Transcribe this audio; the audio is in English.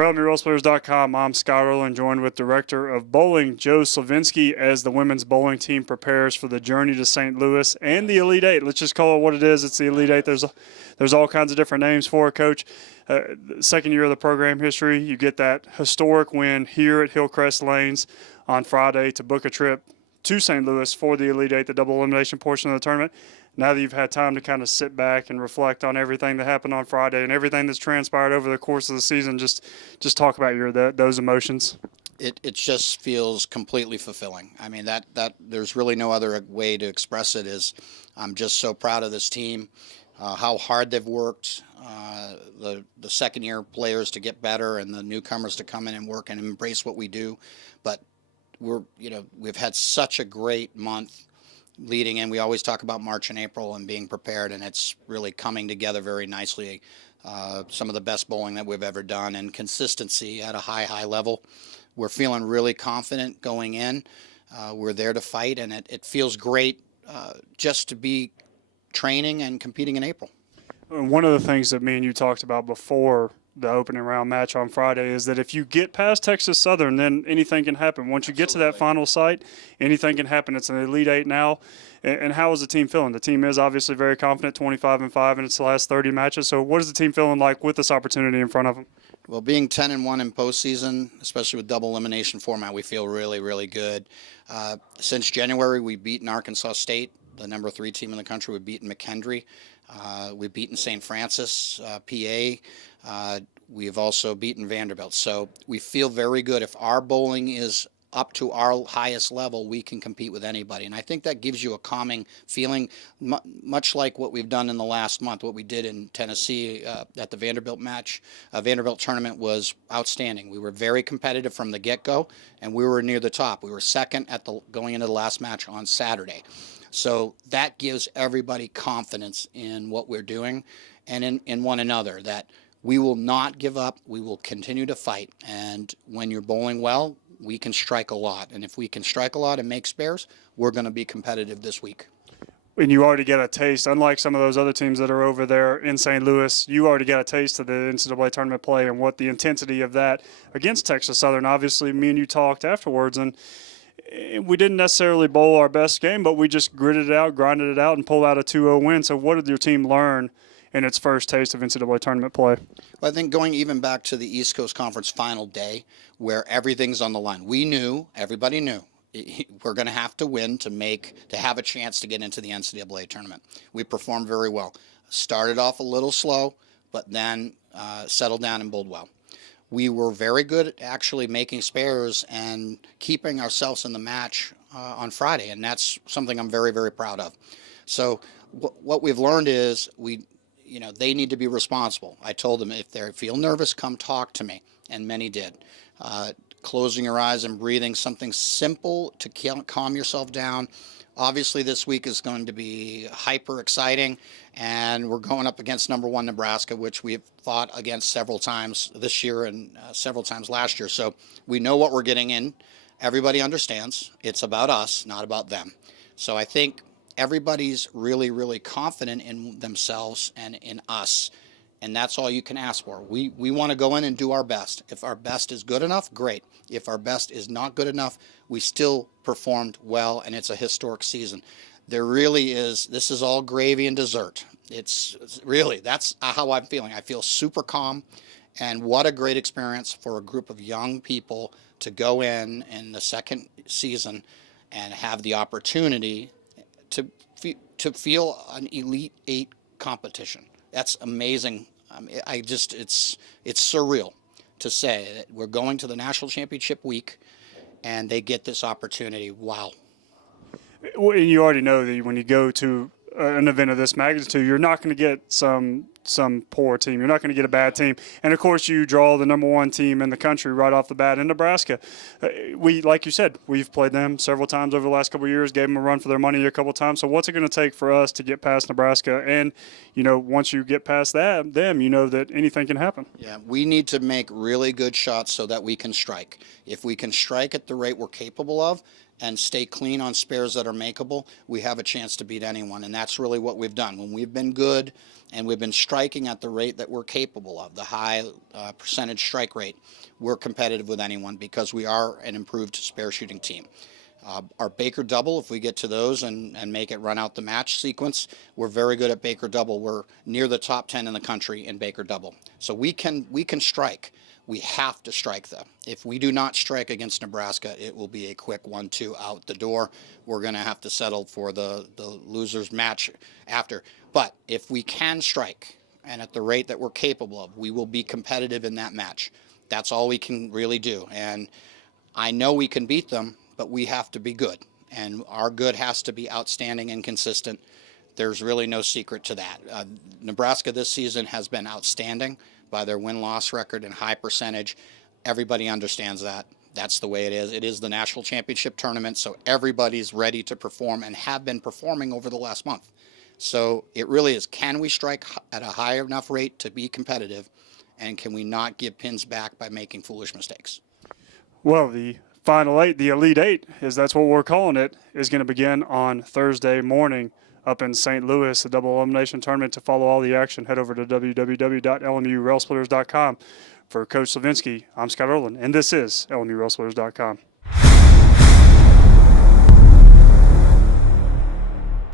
From MuralSplitters.com, I'm Scott Erland, joined with Director of Bowling Joe Slavinsky as the women's bowling team prepares for the journey to St. Louis and the Elite Eight. Let's just call it what it is. It's the Elite Eight. There's all kinds of different names for it, Coach. Second year of the program history, you get that historic win here at Hillcrest Lanes on Friday to book a trip to St. Louis for the Elite Eight, the double elimination portion of the tournament. Now that you've had time to kind of sit back and reflect on everything that happened on Friday and everything that's transpired over the course of the season, just talk about those emotions. It just feels completely fulfilling. I mean, that there's really no other way to express it. Is I'm just so proud of this team, how hard they've worked, the second year players to get better and the newcomers to come in and work and embrace what we do. But we've had such a great month leading in. We always talk about March and April and being prepared, and it's really coming together very nicely. Some of the best bowling that we've ever done, and consistency at a high level. We're feeling really confident going in. We're there to fight, and it feels great just to be training and competing in April. One of the things that me and you talked about before the opening round match on Friday is that if you get past Texas Southern, then anything can happen. Once you get to that final site, anything can happen. It's an Elite Eight now. And how is the team feeling? The team is obviously very confident, 25-5 in its last 30 matches. So what is the team feeling like with this opportunity in front of them? Well, being 10-1 in postseason, especially with double elimination format, we feel really, really good. Since January, we've beaten Arkansas State, the number 3 team in the country. We've beaten McKendree. We've beaten St. Francis, PA. We've also beaten Vanderbilt. So we feel very good. If our bowling is up to our highest level, we can compete with anybody. And I think that gives you a calming feeling, much like what we've done in the last month. What we did in Tennessee at the Vanderbilt match, Vanderbilt tournament was outstanding. We were very competitive from the get-go, and we were near the top. We were second going into the last match on Saturday. So that gives everybody confidence in what we're doing and in one another, that we will not give up. We will continue to fight. And when you're bowling well, we can strike a lot. And if we can strike a lot and make spares, we're going to be competitive this week. And you already get a taste, unlike some of those other teams that are over there in St. Louis, you already got a taste of the NCAA tournament play and what the intensity of that against Texas Southern. Obviously, me and you talked afterwards, and we didn't necessarily bowl our best game, but we just gritted it out, grinded it out, and pulled out a 2-0 win. So what did your team learn in its first taste of NCAA tournament play? Well, I think going even back to the East Coast Conference final day where everything's on the line. Everybody knew, we're going to have to win to have a chance to get into the NCAA tournament. We performed very well. Started off a little slow, but then settled down and bowled well. We were very good at actually making spares and keeping ourselves in the match on Friday, and that's something I'm very, very proud of. So what we've learned is they need to be responsible. I told them if they feel nervous, come talk to me, and many did. Closing your eyes and breathing, something simple to calm yourself down. Obviously, this week is going to be hyper exciting, and we're going up against number 1 Nebraska, which we've fought against several times this year and several times last year. So we know what we're getting in. Everybody understands it's about us, not about them. So I think everybody's really, really confident in themselves and in us, and that's all you can ask for. We want to go in and do our best. If our best is good enough, great. If our best is not good enough, we still performed well, and it's a historic season. There really is, this is all gravy and dessert. It's really, that's how I'm feeling. I feel super calm, and what a great experience for a group of young people to go in the second season and have the opportunity to feel an Elite Eight competition. That's amazing. It's surreal to say that we're going to the national championship week and they get this opportunity. Wow. Well, you already know that when you go to an event of this magnitude, you're not going to get some poor team. You're not going to get a bad team. And, of course, you draw the number 1 team in the country right off the bat in Nebraska. Like you said, we've played them several times over the last couple of years, gave them a run for their money a couple of times. So what's it going to take for us to get past Nebraska? And, once you get past them, you know that anything can happen. Yeah, we need to make really good shots so that we can strike. If we can strike at the rate we're capable of, and stay clean on spares that are makeable, we have a chance to beat anyone. And that's really what we've done. When we've been good and we've been striking at the rate that we're capable of, the high percentage strike rate, we're competitive with anyone because we are an improved spare shooting team. Our Baker double, if we get to those and make it run out the match sequence, we're very good at Baker double. We're near the top 10 in the country in Baker double. So we can strike. We have to strike them. If we do not strike against Nebraska, it will be a quick 1-2 out the door. We're going to have to settle for the loser's match after. But if we can strike, and at the rate that we're capable of, we will be competitive in that match. That's all we can really do. And I know we can beat them, but we have to be good. And our good has to be outstanding and consistent. There's really no secret to that. Nebraska this season has been outstanding by their win-loss record and high percentage. Everybody understands that. That's the way it is. It is the national championship tournament, so everybody's ready to perform and have been performing over the last month. So it really is, can we strike at a high enough rate to be competitive, and can we not give pins back by making foolish mistakes? Well, the Final Eight, the Elite Eight, that's what we're calling it, is going to begin on Thursday morning up in St. Louis, the double elimination tournament. To follow all the action, head over to www.lmurailsplitters.com. For Coach Slavinsky, I'm Scott Erland, and this is lmurailsplitters.com.